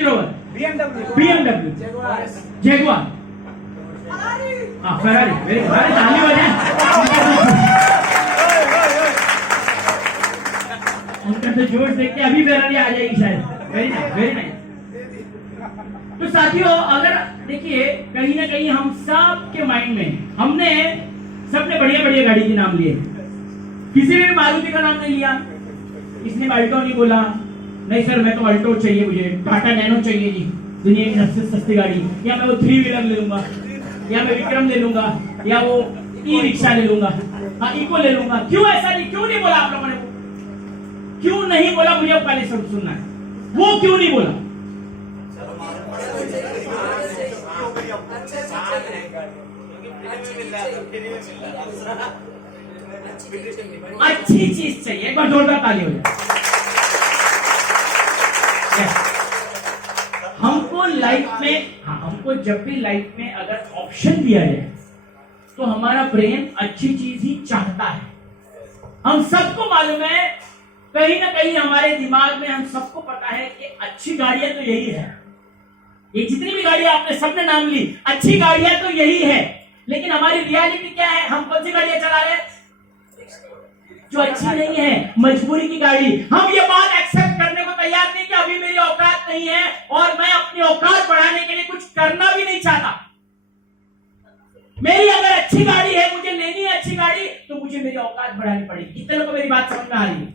Range rover, BMW, Jaguar, हाँ Ferrari, मेरे Ferrari ताली बजाएं। उनका तो जोश देख के अभी फेरारी आ जाएगी शायद। Very nice, very nice. तो साथियों अगर देखिए कहीं ना कहीं हम सब के माइंड में हमने सबने बढ़िया बढ़िया गाड़ी के नाम लिए, किसी ने मारुति का नाम नहीं लिया, इसने अल्टो नहीं बोला, नहीं सर मैं तो अल्टो चाहिए, मुझे टाटा नैनो चाहिए जी, दुनिया की सबसे सस्ती गाड़ी, या मैं वो 3 व्हीलर ले लूंगा, या मैं विक्रम ले लूंगा, या वो ई रिक्शा ले लूंगा, हाँ इको ले लूंगा। क्यों ऐसा नहीं, क्यों नहीं बोला आप लोगों ने, क्यों नहीं बोला, मुझे अब पहले सुनना है, वो क्यों नहीं बोला? अच्छी चीज चाहिए, एक बार जोरदार ताली हो जाए। हमको लाइफ में, हाँ हमको जब भी लाइफ में अगर ऑप्शन दिया जाए तो हमारा ब्रेन अच्छी चीज ही चाहता है। हम सबको मालूम है, कहीं ना कहीं हमारे दिमाग में हम सबको पता है कि अच्छी गाड़ियां तो यही है, ये जितनी भी गाड़ियां आपने सबने नाम ली, अच्छी गाड़ियां तो यही है, लेकिन हमारी रियलिटी क्या है? हम कौन सी गाड़ियां चला रहे हैं जो अच्छी नहीं है, मजबूरी की गाड़ी। हम ये बात एक्सेप्ट करने को तैयार नहीं कि अभी मेरी औकात नहीं है और मैं अपनी औकात बढ़ाने के लिए कुछ करना भी नहीं चाहता। मेरी अगर अच्छी गाड़ी है, मुझे लेनी है अच्छी गाड़ी, तो मुझे मेरी औकात बढ़ानी पड़ेगी। कितने लोगों को मेरी बात समझ में आ रही है?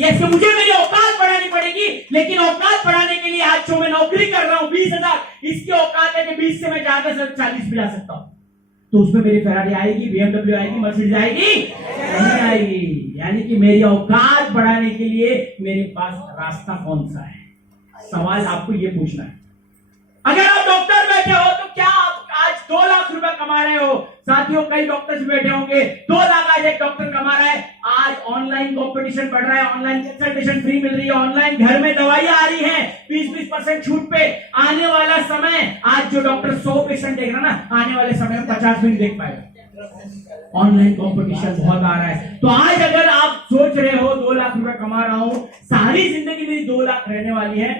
यस, तो मुझे मेरी औकात बढ़ानी पड़ेगी, लेकिन औकात बढ़ाने के लिए आज जो मैं नौकरी कर रहा हूं 20,000, इसकी औकात है कि 20 से मैं ज्यादा से 40 भी ला सकता हूं, तो उसमें मेरी फेरारी आएगी, BMW आएगी, मर्सिडीज आएगी? नहीं आएगी। यानी कि मेरी औकात बढ़ाने के लिए मेरे पास रास्ता कौन सा है? सवाल आपको ये पूछना है। अगर आप डॉक्टर बैठे हो तो क्या आप आज 2 लाख रुपए कमा रहे हो? साथियों कई डॉक्टर्स बैठे होंगे, 2 लाख आज एक डॉक्टर कमा रहा है। आज ऑनलाइन कंपटीशन बढ़ रहा है, ऑनलाइन कंसल्टेशन फ्री मिल रही है, ऑनलाइन घर में दवाइयां आ रही हैं 20% छूट पे। आने वाला समय, आज जो डॉक्टर 100 पेशेंट देख रहा है ना, आने वाले समय में 50 भी नहीं देख पाएगा। ऑनलाइन कंपटीशन बहुत आ रहा है। तो आज अगर आप सोच रहे हो 2 लाख रुपए कमा रहा हूं, सारी जिंदगी मेरी 2 लाख रहने वाली है,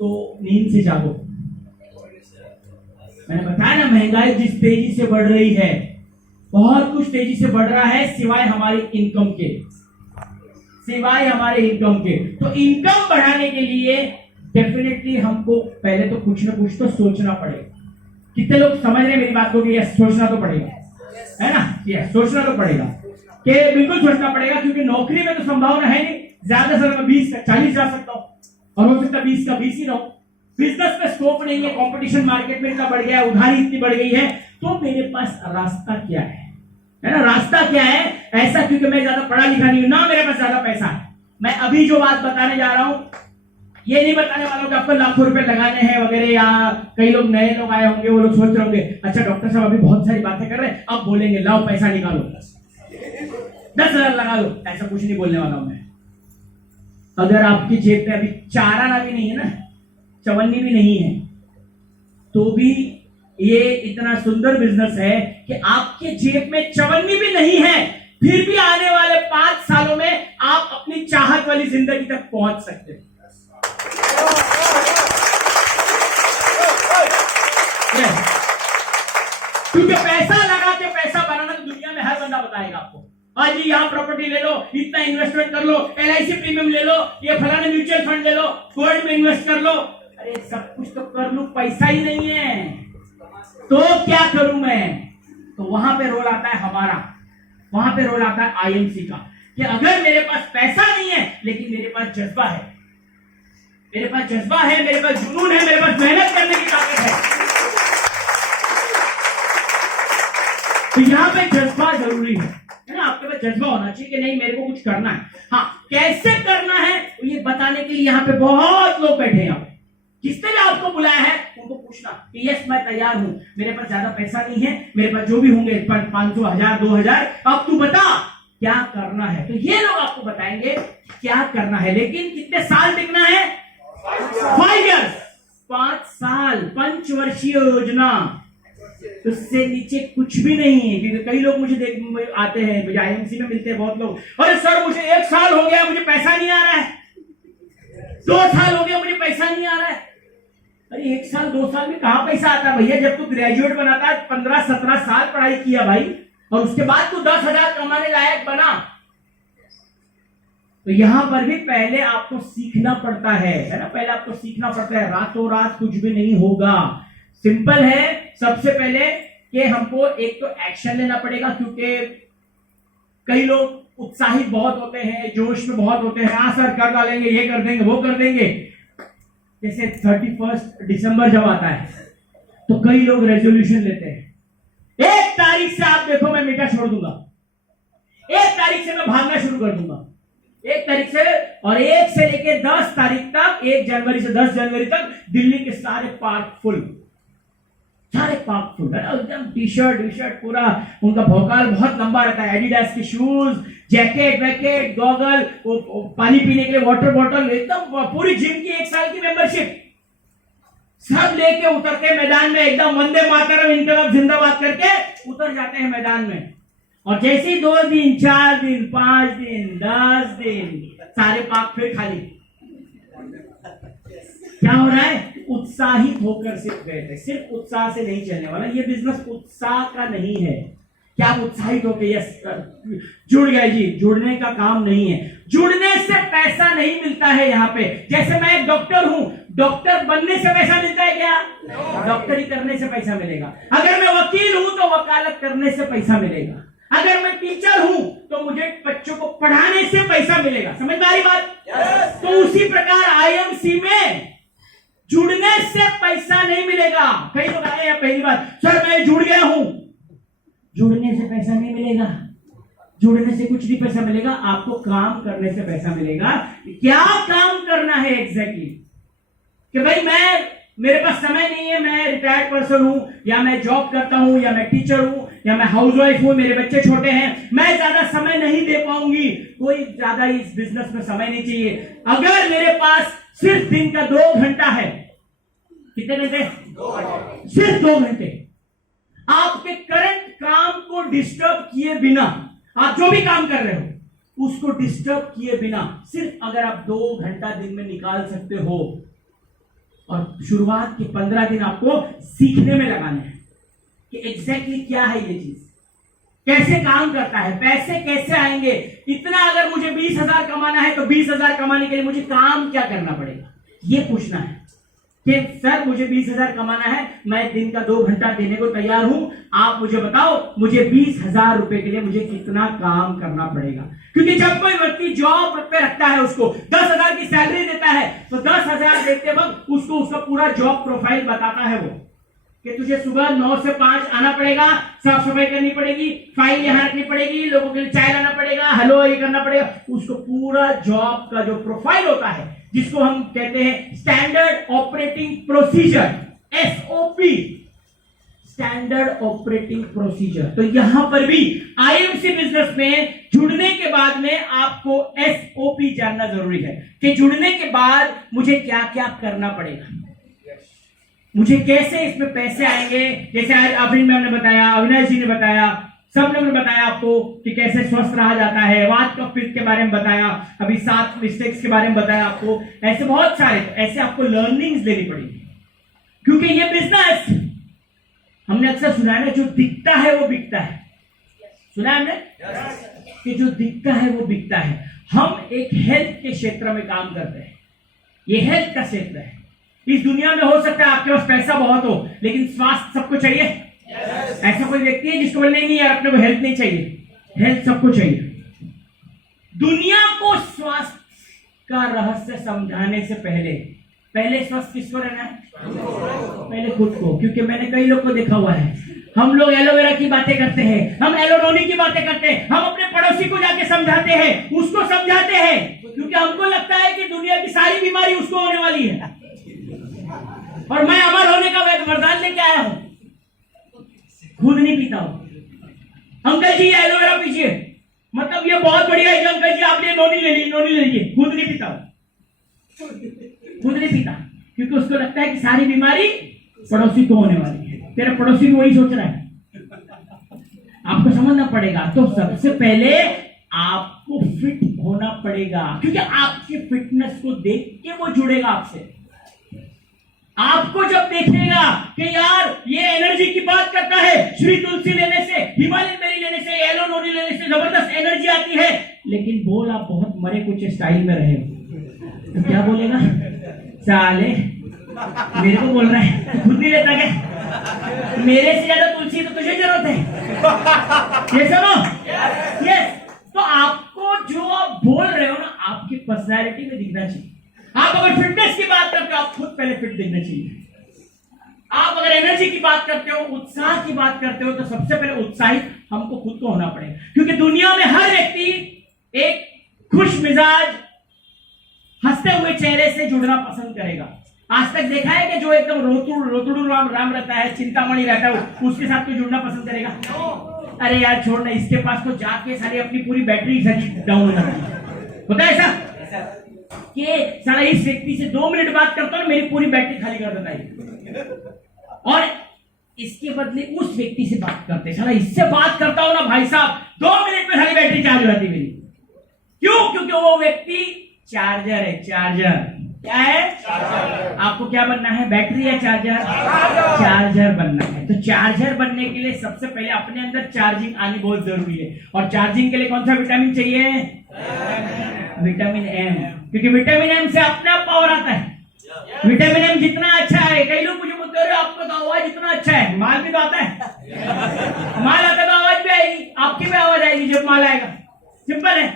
तो नींद से जागो। मैंने बताया ना, महंगाई जिस तेजी से बढ़ रही है, बहुत कुछ तेजी से बढ़ रहा है सिवाय हमारी इनकम के, सिवाय हमारे इनकम के। तो इनकम बढ़ाने के लिए डेफिनेटली हमको पहले तो कुछ ना कुछ तो सोचना पड़ेगा। कितने लोग समझ रहे हैं मेरी बात को कि यस सोचना तो पड़ेगा, है ना? यस सोचना तो पड़ेगा, कि बिल्कुल सोचना पड़ेगा, क्योंकि नौकरी में तो संभावना है नहीं, ज्यादा से ज्यादा 20 का 40 जा सकता हूं, और हो सकता है 20 का 20 ही रहूं। बिजनेस में स्कोप नहीं है, कंपटीशन मार्केट में इतना बढ़ गया है, उधारी इतनी बढ़ गई है, तो मेरे पास रास्ता क्या है ना? रास्ता क्या है? ऐसा क्योंकि मैं ज्यादा पढ़ा लिखा नहीं हूं ना, मेरे पास ज्यादा पैसा है। मैं अभी जो बात बताने जा रहा हूं, ये नहीं बताने वाला हूं कि आपको लाखों रुपए लगाने हैं वगैरह, या कई लोग नए लोग आए होंगे, वो लोग सोच रहे होंगे अच्छा डॉक्टर साहब अभी बहुत सारी बातें कर रहे हैं, अब बोलेंगे लाओ पैसा निकालो 10,000 लगा लो। ऐसा कुछ नहीं बोलने वाला हूं मैं। अगर आपकी जेब में अभी 4 आना भी नहीं है ना, चवन्नी भी नहीं है, तो भी ये इतना सुंदर बिजनेस है कि आपके जेब में चवन्नी भी नहीं है, फिर भी आने वाले 5 सालों में आप अपनी चाहत वाली जिंदगी तक पहुंच सकते हैं। क्योंकि पैसा लगा के पैसा बनाना तो दुनिया में हर बंदा बताएगा आपको। आज जी यहाँ प्रॉपर्टी ले लो, इतना इन्वेस्टमेंट कर लो, LIC प्रीमियम ले लो, ये फलाने म्यूचुअल फंड ले लो, गोल्ड में इन्वेस्ट कर लो। अरे सब कुछ तो कर लूं, पैसा ही नहीं है तो क्या करूं मैं? तो वहां पे रोल आता है हमारा, वहां पे रोल आता है IMC का, कि अगर मेरे पास पैसा नहीं है लेकिन मेरे पास जज्बा है, मेरे पास जज्बा है, मेरे पास जुनून है, मेरे पास मेहनत करने की ताकत है, तो यहाँ पे जज्बा जरूरी है ना? आपके पास जज्बा होना चाहिए कि नहीं मेरे को कुछ करना है। हाँ, कैसे करना है तो ये बताने के लिए यहाँ पे बहुत लोग बैठे हैं। जिसने भी आपको बुलाया है उनको पूछना कि यस मैं तैयार हूं, मेरे पास ज्यादा पैसा नहीं है, मेरे पास जो भी होंगे 500, 1000, 2000, अब तू बता क्या करना है। तो ये लोग आपको बताएंगे क्या करना है, लेकिन कितने साल टिकना है? 5 इयर्स, 5 साल, पंचवर्षीय योजना, उससे नीचे कुछ भी नहीं है। क्योंकि कई लोग मुझे आते हैं, मुझे IMC में मिलते हैं बहुत लोग, अरे सर मुझे 1 साल हो गया मुझे पैसा नहीं आ रहा है, 2 साल हो गया मुझे पैसा नहीं आ रहा है। अरे 1 साल 2 साल में कहां पैसा आता है भैया? जब तू ग्रेजुएट बनाता है 15-17 साल पढ़ाई किया भाई, और उसके बाद तू 10,000 कमाने लायक बना। तो यहां पर भी पहले आपको सीखना पड़ता है ना, पहले आपको सीखना पड़ता है। रातों रात कुछ भी नहीं होगा। सिंपल है। सबसे पहले कि हमको एक तो एक्शन लेना पड़ेगा, क्योंकि कई लोग उत्साहित बहुत होते हैं, जोश में बहुत होते हैं, हाँ सर कर डालेंगे, ये कर देंगे, वो कर देंगे। जैसे 31 दिसंबर जब आता है तो कई लोग रेजोल्यूशन लेते हैं, 1 तारीख से आप देखो मैं मीठा छोड़ दूंगा, 1 तारीख से मैं भागना शुरू कर दूंगा, 1 तारीख से, और 1 से लेके 10 तारीख तक, 1 जनवरी से 10 जनवरी तक दिल्ली के सारे पार्क फुल, सारे पार्क फुल है, एकदम टी शर्ट पूरा। उनका भौकाल बहुत लंबा रहता है, एडिडास के शूज, जैकेट वैकेट, गॉगल, पानी पीने के लिए वाटर बॉटल, एकदम पूरी जिम की 1 साल की मेंबरशिप सब लेके उतरते हैं मैदान में, एकदम वंदे मातरम इनकलाब जिंदाबाद करके उतर जाते हैं मैदान में। और जैसे ही 2 दिन 4 दिन 5 दिन 10 दिन सारे पार्क फिर खाली। क्या हो रहा है? उत्साहित होकर सिर्फ गए थे। सिर्फ उत्साह से नहीं चलने वाला ये बिजनेस, उत्साह का नहीं है। क्या आप उत्साहित होकर यस जुड़ गए जी? जुड़ने का काम नहीं है। जुड़ने से पैसा नहीं मिलता है यहाँ पे। जैसे मैं एक डॉक्टर हूं, डॉक्टर बनने से पैसा मिलता है क्या? डॉक्टरी करने से पैसा मिलेगा। अगर मैं वकील हूं तो वकालत करने से पैसा मिलेगा। अगर मैं टीचर हूं तो मुझे बच्चों को पढ़ाने से पैसा मिलेगा। समझ में आ रही बात? तो उसी प्रकार आईएमसी में जुड़ने से पैसा नहीं मिलेगा। कई लोग आए हैं पहली बार, सर मैं जुड़ गया हूं। जुड़ने से पैसा नहीं मिलेगा, जुड़ने से कुछ नहीं पैसा मिलेगा। आपको काम करने से पैसा मिलेगा। क्या काम करना है एग्जैक्टली? कि भाई मेरे पास समय नहीं है, मैं रिटायर्ड पर्सन हूं, या मैं जॉब करता हूं, या मैं टीचर हूं, या मैं हाउसवाइफ हूं, मेरे बच्चे छोटे हैं, मैं ज्यादा समय नहीं दे पाऊंगी। कोई ज्यादा इस बिजनेस में समय नहीं चाहिए। अगर मेरे पास सिर्फ दिन का 2 घंटा है, कितने घंटे? 2 घंटे। सिर्फ 2 घंटे आपके करंट काम को डिस्टर्ब किए बिना, आप जो भी काम कर रहे हो उसको डिस्टर्ब किए बिना, सिर्फ अगर आप 2 घंटा दिन में निकाल सकते हो, और शुरुआत के 15 दिन आपको सीखने में लगाने हैं कि एग्जैक्टली क्या है ये चीज, कैसे काम करता है, पैसे कैसे आएंगे। इतना अगर मुझे 20,000 कमाना है तो 20,000 कमाने के लिए मुझे काम क्या करना पड़ेगा, ये पूछना है कि सर मुझे 20,000 कमाना है, मैं दिन का 2 घंटा देने को तैयार हूं, आप मुझे बताओ मुझे 20,000 रुपए के लिए मुझे कितना काम करना पड़ेगा। क्योंकि जब कोई व्यक्ति जॉब पे रखता है, उसको 10,000 की सैलरी देता है, तो 10,000 देते वक्त उसको उसका पूरा जॉब प्रोफाइल बताता है वो, कि तुझे सुबह 9 से 5 आना पड़ेगा, साफ सफाई करनी पड़ेगी, फाइल यहाँ रखनी पड़ेगी, लोगों के लिए चाय लाना पड़ेगा, हेलो ये करना पड़ेगा। उसको पूरा जॉब का जो प्रोफाइल होता है, जिसको हम कहते हैं standard operating procedure, SOP, standard operating procedure. तो यहां पर भी आईएमसी बिजनेस में जुड़ने के बाद में आपको एसओपी जानना जरूरी है कि जुड़ने के बाद मुझे क्या क्या करना पड़ेगा, मुझे कैसे इसमें पैसे आएंगे। जैसे आज अफरीन मैम ने बताया, अविनाश जी ने बताया, सब लोगों ने बताया आपको कि कैसे स्वस्थ रहा जाता है, वात कफ पित्त के बारे में बताया, अभी 7 मिस्टेक्स के बारे में बताया आपको। ऐसे बहुत सारे, ऐसे आपको लर्निंग्स लेनी पड़ेगी, क्योंकि ये बिजनेस हमने अक्सर सुना है ना, जो दिखता है वो बिकता है। सुना है हमने कि जो दिखता है वो बिकता है। हम एक हेल्थ के क्षेत्र में काम करते हैं, ये हेल्थ का क्षेत्र है। इस दुनिया में हो सकता है आपके पास पैसा बहुत हो, लेकिन स्वास्थ्य सबको चाहिए। ऐसा कोई व्यक्ति है जिसको बोलने नहीं यार अपने को हेल्थ नहीं चाहिए? हेल्थ सबको चाहिए। दुनिया को स्वास्थ्य का रहस्य समझाने से पहले स्वस्थ किसको रहना है? पहले खुद को। क्योंकि मैंने कई लोग को देखा हुआ है, हम लोग एलोवेरा की बातें करते हैं, हम एलोनोनी की बातें करते हैं, हम अपने पड़ोसी को जाके समझाते हैं, उसको समझाते हैं, क्योंकि हमको लगता है कि दुनिया की सारी बीमारी उसको होने वाली है और मैं अमर होने का वरदान लेके आया हूं। खुद नहीं पीता हूं। अंकल जी एलोवेरा पीजिए, मतलब ये बहुत बढ़िया है अंकल जी, आप नोनी ले लीजिए। खुद नहीं पीता हूं, खुद नहीं पीता, क्योंकि उसको लगता है कि सारी बीमारी पड़ोसी को होने वाली है। तेरा पड़ोसी भी वही सोच रहा है। आपको समझना पड़ेगा। तो सबसे पहले आपको फिट होना पड़ेगा, क्योंकि आपकी फिटनेस को देख के वो जुड़ेगा आपसे। आपको जब देखेगा कि यार ये एनर्जी की बात करता है, श्री तुलसी लेने से, हिमालयन बेरी लेने से, येलो नोरी लेने से जबरदस्त एनर्जी आती है, लेकिन बोल आप बहुत मरे कुछ स्टाइल में रहे हो, तो क्या बोलेगा? साले मेरे को बोल रहा है, खुद नहीं लेता क्या? मेरे से ज्यादा तुलसी तो तुझे जरूरत है। ये सुनो, यस। तो आपको जो आप बोल रहे हो ना, आपकी पर्सनैलिटी में दिखना चाहिए। आप अगर फिटनेस की बात करते हो, आप खुद पहले फिट दिखना चाहिए। आप अगर एनर्जी की बात करते हो, उत्साह की बात करते हो, तो सबसे पहले उत्साहित हमको खुद को होना पड़ेगा, क्योंकि दुनिया में हर व्यक्ति एक खुश मिजाज, हंसते हुए चेहरे से जुड़ना पसंद करेगा। आज तक देखा है कि जो एकदम रोतुड़ू राम रहता है, चिंतामणि रहता है, उसके साथ कोई जुड़ना पसंद करेगा? अरे यार छोड़ ना, इसके पास तो जाके सारी अपनी पूरी बैटरी सारी डाउन हो जाती है। होता है ऐसा कि साला इस व्यक्ति से 2 मिनट बात करता हूं, मेरी पूरी बैटरी खाली कर देता है, और इसके बदले उस व्यक्ति से बात करते, साला इससे बात करता हूं ना भाई साहब, 2 मिनट में सारी बैटरी चार्ज हो जाती मेरी। क्यों? क्योंकि वो व्यक्ति चार्जर है। चार्जर क्या है? आपको क्या बनना है? बैटरी या चार्जर? चार्जर बनना है। तो चार्जर बनने के लिए सबसे पहले अपने अंदर चार्जिंग आनी बहुत जरूरी है। और चार्जिंग के लिए कौन सा विटामिन चाहिए? विटामिन एम, क्योंकि विटामिन एम से अपने आप पावर आता है। विटामिन एम जितना अच्छा है, कई लोग मुझे बोलते हैं आपका तो आवाज इतना अच्छा है, माल भी तो आता है। माल आता तो आवाज भी आएगी, आपकी भी आवाज आएगी जब माल आएगा। सिंपल है।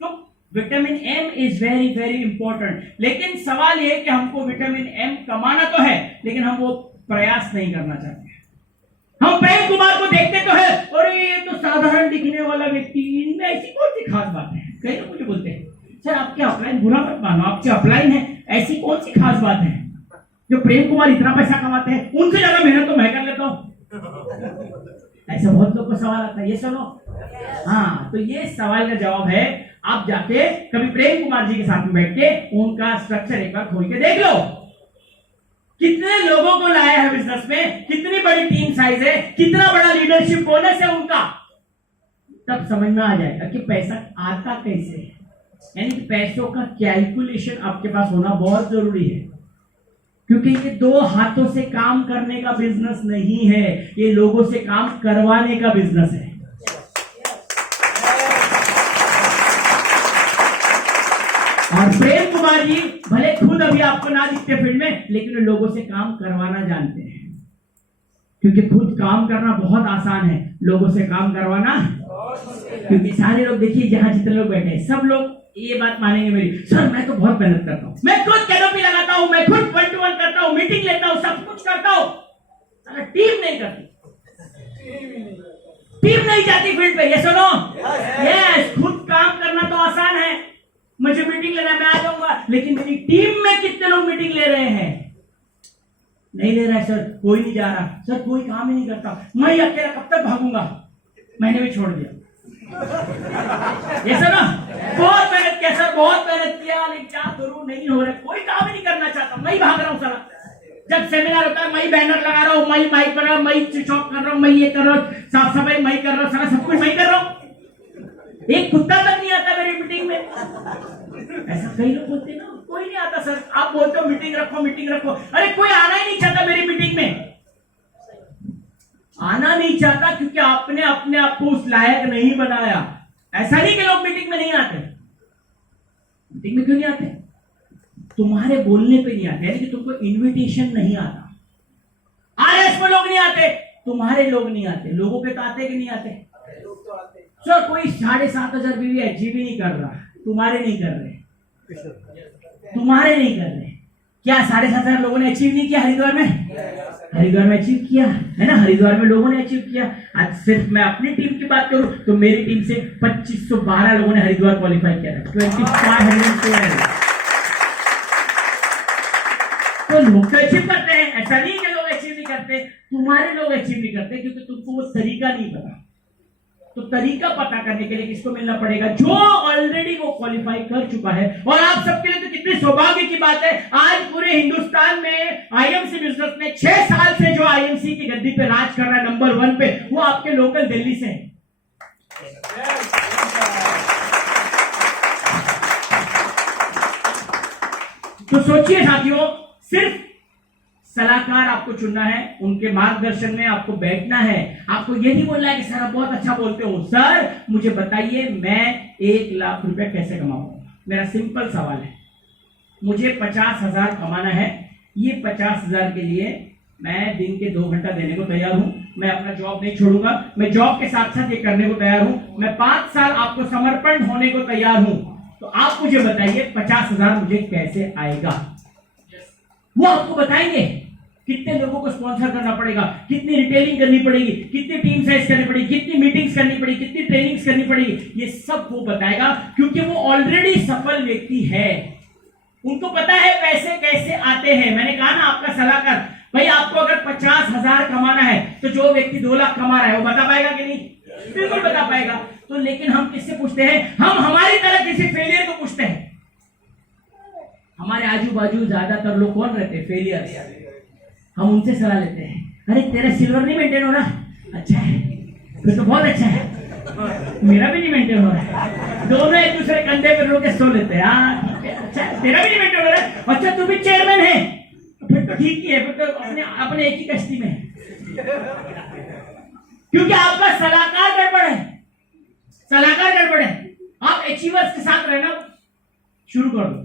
तो vitamin M is very very important. लेकिन सवाल यह है कि हमको विटामिन एम कमाना तो है, लेकिन हम वो प्रयास नहीं करना चाहते। हम प्रेम कुमार को देखते तो है, और ये तो साधारण दिखने वाला व्यक्ति, इनमें ऐसी कौन सी खास बात है? कई लोग मुझे बोलते हैं सर आपके अपलाइन, बुरा मत मानो, आपके अपलाइन है, ऐसी कौन सी खास बात है जो प्रेम कुमार इतना पैसा कमाते हैं, उनसे ज्यादा मेहनत तो मैं कर लेता हूं। ऐसा बहुत लोग को सवाल आता है। ये सुनो, हाँ, तो ये सवाल का जवाब है, आप जाके कभी प्रेम कुमार जी के साथ में बैठ के उनका स्ट्रक्चर एक बार खोल के देख लो। कितने लोगों को लाया है बिजनेस में, कितनी बड़ी टीम साइज है, कितना बड़ा लीडरशिप बोनस है उनका, तब समझ में आ जाएगा कि पैसा आता कैसे है। यानी कि पैसों का कैलकुलेशन आपके पास होना बहुत जरूरी है, क्योंकि ये 2 हाथों से काम करने का बिजनेस नहीं है, ये लोगों से काम करवाने का बिजनेस है। और प्रेम कुमार जी भले खुद अभी आपको ना दिखते फील्ड में, लेकिन वे लोगों से काम करवाना जानते हैं, क्योंकि खुद काम करना बहुत आसान है, लोगों से काम करवाना। क्योंकि सारे लोग देखिए, जहां जितने लोग बैठे हैं, सब लोग ये बात मानेंगे मेरी, सर मैं तो बहुत मेहनत करता हूं, मैं खुद कैनोपी लगाता हूं, मैं खुद 1-to-1 करता हूं, मीटिंग लेता हूं, सब कुछ करता हूं, सारा टीम नहीं करती, टीम नहीं जाती फील्ड पे। ये सुनो, यस, खुद काम करना तो आसान है, मुझे मीटिंग लेना मैं आ जाऊंगा, लेकिन मेरी टीम में कितने लोग मीटिंग ले रहे हैं? नहीं ले रहा है सर, कोई नहीं जा रहा सर, कोई काम ही नहीं करता, मैं अकेला कब तक भागूंगा, मैंने भी छोड़ दिया। ये सुनो, बहुत मेहनत किया सर, बहुत मेहनत किया, लेकिन क्या करूं, नहीं हो रहा, कोई काम ही नहीं करना चाहता, मैं ही भाग रहा हूं सारा। जब सेमिनार होता है, मैं बैनर लगा रहा हूं, मैं माइक कर रहा हूं, मैं स्विच ऑफ कर रहा हूं, मैं ये कर रहा हूं, साफ सफाई मैं कर रहा हूं, सारा सब कुछ मैं कर रहा हूं, एक कुत्ता तक नहीं आता मेरी मीटिंग में। ऐसा कई लोग बोलते हैं ना, कोई नहीं आता सर, आप बोलते हो मीटिंग रखो मीटिंग रखो, अरे कोई आना ही नहीं चाहता मेरी मीटिंग में, आना नहीं चाहता क्योंकि आपने अपने आप को उस लायक नहीं बनाया। ऐसा नहीं कि लोग मीटिंग में नहीं आते, मीटिंग में क्यों नहीं आते? तुम्हारे बोलने पे नहीं आते, यानी कि तुमको इनविटेशन नहीं आता। आरएस में लोग नहीं आते, तुम्हारे लोग नहीं आते, लोगों के तो आते कि नहीं आते? सर कोई 7,500 बीवी अचीव ही नहीं कर रहा, तुम्हारे नहीं कर रहे, तुम्हारे नहीं कर रहे। क्या 7,500 लोगों ने अचीव नहीं किया हरिद्वार में? हरिद्वार में अचीव किया है ना, हरिद्वार में लोगों ने अचीव किया। आज सिर्फ मैं अपनी टीम की बात करूं तो मेरी टीम से 2512 लोगों ने हरिद्वार क्वालिफाई किया था, 2512। तो लोग तो अचीव करते हैं, ऐसा नहीं कि लोग अचीव नहीं करते, तुम्हारे लोग अचीव नहीं करते क्योंकि तुमको वो तरीका नहीं पता। तो तरीका पता करने के लिए किसको मिलना पड़ेगा? जो ऑलरेडी वो क्वालिफाई कर चुका है। और आप सबके लिए तो कितनी सौभाग्य की बात है, आज पूरे हिंदुस्तान में आईएमसी बिजनेस में 6 साल से जो आईएमसी की गद्दी पे राज कर रहा है नंबर 1 पे, वो आपके लोकल दिल्ली से है। तो सोचिए साथियों, सिर्फ सलाहकार आपको चुनना है, उनके मार्गदर्शन में आपको बैठना है। आपको ये नहीं बोलना है कि सर आप बहुत अच्छा बोलते हो, सर मुझे बताइए मैं 1 लाख रुपए कैसे कमाऊंगा। मेरा सिंपल सवाल है, मुझे 50,000 कमाना है, ये 50,000 के लिए मैं दिन के 2 घंटा देने को तैयार हूं, मैं अपना जॉब नहीं छोड़ूंगा, मैं जॉब के साथ साथ ये करने को तैयार हूं, मैं 5 साल आपको समर्पण होने को तैयार हूं। तो आप मुझे बताइए 50,000 मुझे कैसे आएगा। वो आपको बताएंगे कितने लोगों को स्पॉन्सर करना पड़ेगा, कितनी रिटेलिंग करनी पड़ेगी, कितनी टीम साइज करनी पड़ेगी, कितनी मीटिंग्स करनी पड़ेगी, कितनी ट्रेनिंग्स करनी पड़ेगी, ये सब वो बताएगा, क्योंकि वो ऑलरेडी सफल व्यक्ति है, उनको पता है पैसे कैसे आते हैं। मैंने कहा ना आपका सलाहकार, भाई आपको अगर 50,000 कमाना है तो जो व्यक्ति 2 लाख कमा रहा है वो बता पाएगा कि नहीं? बिल्कुल बता पाएगा। तो लेकिन हम किससे पूछते हैं? हम हमारी तरह किसी फेलियर को पूछते हैं। हमारे आजू बाजू ज्यादातर लोग कौन रहते हैं? फेलियर। हम उनसे सलाह लेते हैं, अरे तेरा सिल्वर नहीं मेंटेन हो रहा, अच्छा है, फिर तो बहुत अच्छा है, मेरा भी नहीं मेंटेन हो रहा है। दोनों एक दूसरे कंधे पर रोके सो लेते हैं, अच्छा तेरा भी नहीं मेंटेन हो रहा है, अच्छा तू भी चेयरमैन है, फिर तो ठीक ही है, फिर तो अपने एक ही कश्ती में है। क्योंकि आपका सलाहकार गड़बड़ है, सलाहकार गड़बड़ है। आप अचीवर्स के साथ रहना शुरू कर दो,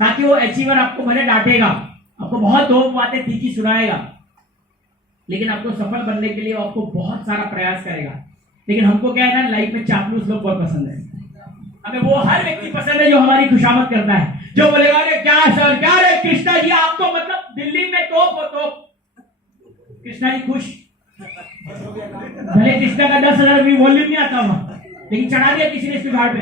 ताकि वो अचीवर आपको भले डांटेगा, आपको बहुत दो बातें तीखी सुनाएगा, लेकिन आपको सफल बनने के लिए आपको बहुत सारा प्रयास करेगा। लेकिन हमको क्या है ना, लाइफ में चापलूस लोग बहुत पसंद है। हमें वो हर व्यक्ति पसंद है जो हमारी खुशामद करता है, जो बोलेगा अरे क्या सर, क्या रे कृष्णा जी, आप तो मतलब दिल्ली में तोप हो तोप। कृष्णा जी खुश, भले कृष्णा का 10,000 भी वॉल्यूम नहीं आता वहां, लेकिन चढ़ा दिया किसी ने इसके झाड़ पे।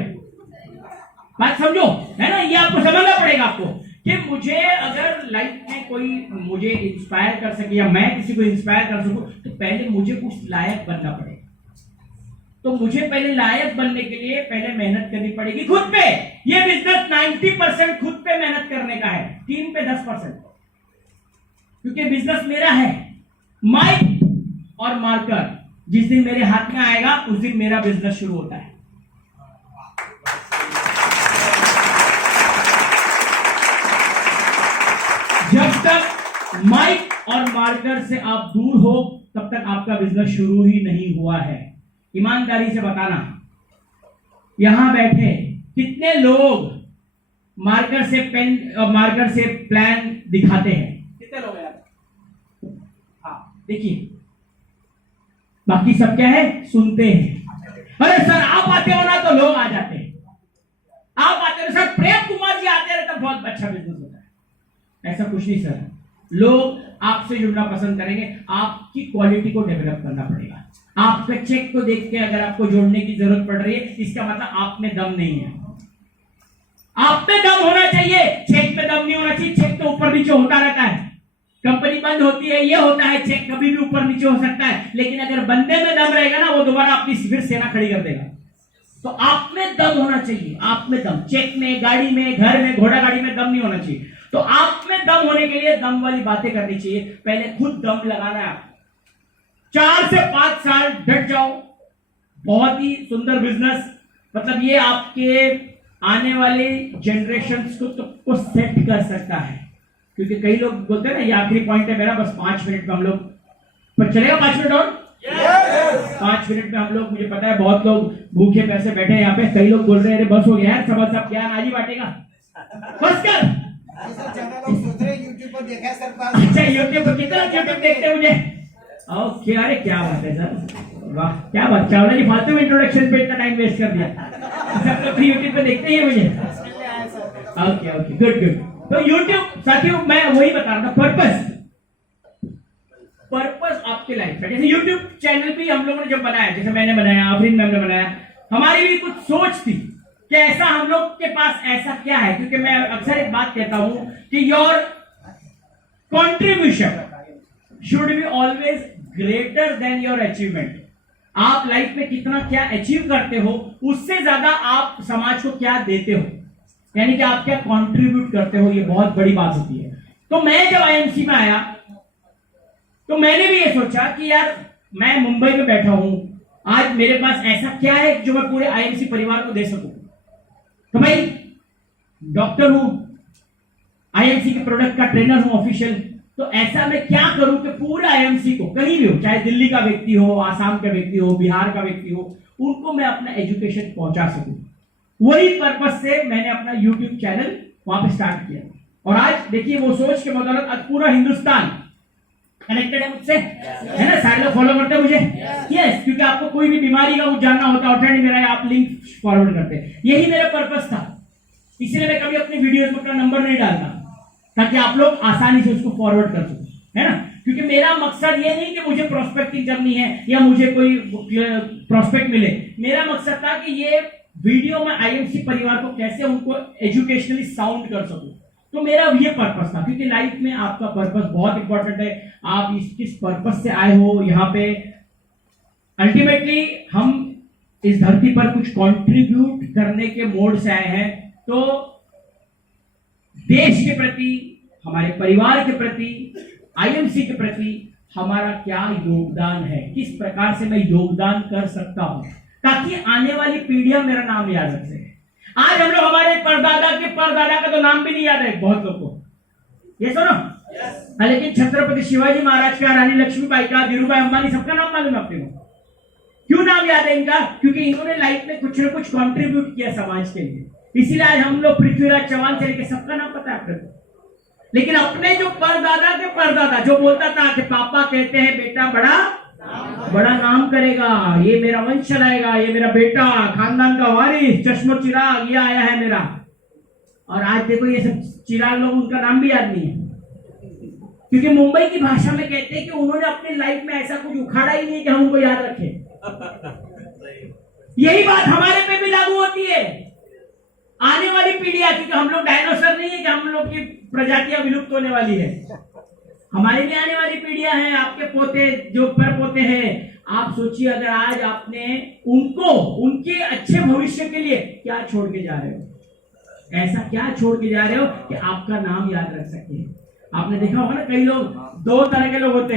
बात समझो, है ना? ये आपको समझना पड़ेगा आपको कि मुझे अगर लाइफ में कोई मुझे इंस्पायर कर सके या मैं किसी को इंस्पायर कर सकूं, तो पहले मुझे उस लायक बनना पड़ेगा। तो मुझे पहले लायक बनने के लिए पहले मेहनत करनी पड़ेगी खुद पे। ये बिजनेस 90% खुद पे मेहनत करने का है, टीम पे 10%, क्योंकि बिजनेस मेरा है। माइक और मार्कर जिस दिन मेरे हाथ में आएगा उस दिन मेरा बिजनेस शुरू होता है। जब तक माइक और मार्कर से आप दूर हो तब तक आपका बिजनेस शुरू ही नहीं हुआ है। ईमानदारी से बताना, यहां बैठे कितने लोग मार्कर से पेन और मार्कर से प्लान दिखाते हैं? कितने लोग हैं? हाँ देखिए, बाकी सब क्या है? सुनते हैं। अरे सर आप आते हो ना तो लोग आ जाते हैं, आप आते हो सर, प्रेम कुमार जी आते रहे तो बहुत अच्छा बिजनेस होता है। ऐसा कुछ नहीं सर, लोग आपसे जुड़ना पसंद करेंगे। आपकी क्वालिटी को डेवलप करना पड़ेगा। आपके चेक को देख के अगर आपको जोड़ने की जरूरत पड़ रही है, इसका मतलब आप में दम नहीं है। आप में दम होना चाहिए, चेक में दम नहीं होना चाहिए। चेक तो ऊपर नीचे होता रहता है, कंपनी बंद होती है, ये होता है, चेक कभी भी ऊपर नीचे हो सकता है, लेकिन अगर बंदे में दम रहेगा ना, वो दोबारा अपनी फिर सेना खड़ी कर देगा। तो आप में दम होना चाहिए, आप में दम। चेक में, गाड़ी में, घर में, घोड़ा गाड़ी में दम नहीं होना चाहिए। तो आप में दम होने के लिए दम वाली बातें करनी चाहिए। पहले खुद दम लगाना है। 4 से 5 साल डट जाओ, बहुत ही सुंदर बिजनेस, मतलब ये आपके आने वाले जनरेशंस को सेट कर सकता है। क्योंकि कई लोग बोलते हैं ना, ये आखिरी पॉइंट है मेरा, बस 5 मिनट में हम लोग, पर चलेगा 5 मिनट और? 5 मिनट में हम लोग, मुझे पता है बहुत लोग भूखे पैसे बैठे हैं यहाँ पे। कई लोग बोल रहे हैं अरे बस हो गया यार, सब ज्ञान आज ही बांटेगा, बस कर। यूट्यूब पर देखा सर, अच्छा यूट्यूब पर कितना यूट्यूब देखते हैं मुझे? ओके, अरे क्या बात है सर, वाह क्या बात। चावला जी फालतू में इंट्रोडक्शन पे इतना टाइम वेस्ट कर दिया, सब लोग यूट्यूब पे देखते हैं मुझे। Okay okay, good good. तो यूट्यूब साथियों, मैं वही बता रहा था, पर्पस आपके लाइफ का। जैसे यूट्यूब चैनल भी हम लोगों ने जब बनाया, जैसे मैंने बनाया, आफरीन मैम ने बनाया, हमारी भी कुछ सोच थी कि ऐसा हम लोग के पास ऐसा क्या है। क्योंकि मैं अक्सर एक बात कहता हूं कि your contribution should be always greater than your achievement. आप लाइफ में कितना क्या अचीव करते हो, उससे ज्यादा आप समाज को क्या देते हो, यानी कि आप क्या कंट्रीब्यूट करते हो, ये बहुत बड़ी बात होती है। तो मैं जब आईएमसी में आया तो मैंने भी ये सोचा कि यार मैं मुंबई में बैठा हूं, आज मेरे पास ऐसा क्या है जो मैं पूरे आईएमसी परिवार को दे सकूं। तो मैं डॉक्टर हूं, आईएमसी के प्रोडक्ट का ट्रेनर हूं ऑफिशियल, तो ऐसा मैं क्या करूं कि पूरे आईएमसी को, कहीं भी हो, चाहे दिल्ली का व्यक्ति हो, आसाम का व्यक्ति हो, बिहार का व्यक्ति हो, उनको मैं अपना एजुकेशन पहुंचा सकूं। वही पर्पस से मैंने अपना यूट्यूब चैनल वहां पे स्टार्ट किया। और आज देखिए वो सोच के बदौलत आज पूरा हिंदुस्तान कनेक्टेड है मुझसे, है ना? सारे लोग फॉलो करते हैं मुझे, यस, क्योंकि आपको कोई भी बीमारी का कुछ जानना होता है, ऑलरेडी मेरा आप लिंक फॉरवर्ड करते हैं। यही मेरा पर्पस था, इसलिए मैं कभी अपनी वीडियोस में अपना नंबर नहीं डालता, ताकि आप लोग आसानी से उसको फॉरवर्ड कर सकें, है ना? क्योंकि मेरा मकसद ये नहीं कि मुझे प्रोस्पेक्टिंग करनी है या मुझे कोई प्रोस्पेक्ट मिले। मेरा मकसद था कि ये वीडियो में आईएमसी परिवार को कैसे उनको एजुकेशनली साउंड कर सकूं। तो मेरा ये पर्पस था, क्योंकि लाइफ में आपका पर्पस बहुत इंपॉर्टेंट है। आप किस पर्पस से आए हो यहाँ पे, अल्टीमेटली हम इस धरती पर कुछ कंट्रीब्यूट करने के मोड से आए हैं। तो देश के प्रति, हमारे परिवार के प्रति, आईएमसी के प्रति हमारा क्या योगदान है, किस प्रकार से मैं योगदान कर सकता हूं, ताकि आने वाली पीढ़ियां मेरा नाम याद रख सके। आज हम लोग हमारे परदादा के परदादा का तो नाम भी नहीं याद है बहुत लोगों को, ये सुनो, लेकिन छत्रपति शिवाजी महाराज का, रानी लक्ष्मीबाई का, धीरूभाई अंबानी, सबका नाम मालूम है अपने को। क्यों नाम याद है इनका? क्योंकि इन्होंने लाइफ में कुछ ना कुछ कंट्रीब्यूट किया समाज के लिए, इसीलिए आज हम लोग पृथ्वीराज चौहान से लेकर सबका नाम पता है आपको। लेकिन अपने जो परदादा के परदादा जो बोलता था कि पापा कहते हैं बेटा बड़ा नाम करेगा, ये मेरा वंश चलाएगा, ये मेरा बेटा, खानदान का वारिस, चश्मो चिराग, ये आया है मेरा। और आज देखो ये सब चिराग लोग, उनका नाम भी याद नहीं है, क्योंकि मुंबई की भाषा में कहते हैं कि उन्होंने अपनी लाइफ में ऐसा कुछ उखाड़ा ही नहीं कि हम उनको याद रखें। यही बात हमारे पे भी लागू होती है। आने वाली पीढ़ियां, क्योंकि हम लोग डायनासोर नहीं है कि हम लोग की प्रजातियां विलुप्त होने वाली है, हमारी भी आने वाली पीढ़ियां हैं, आपके पोते जो पर पोते हैं। आप सोचिए अगर आज आपने उनको उनके अच्छे भविष्य के लिए क्या छोड़ के जा रहे हो, ऐसा क्या छोड़ के जा रहे हो कि आपका नाम याद रख सके। आपने देखा होगा ना, कई लोग, दो तरह के लोग होते हैं।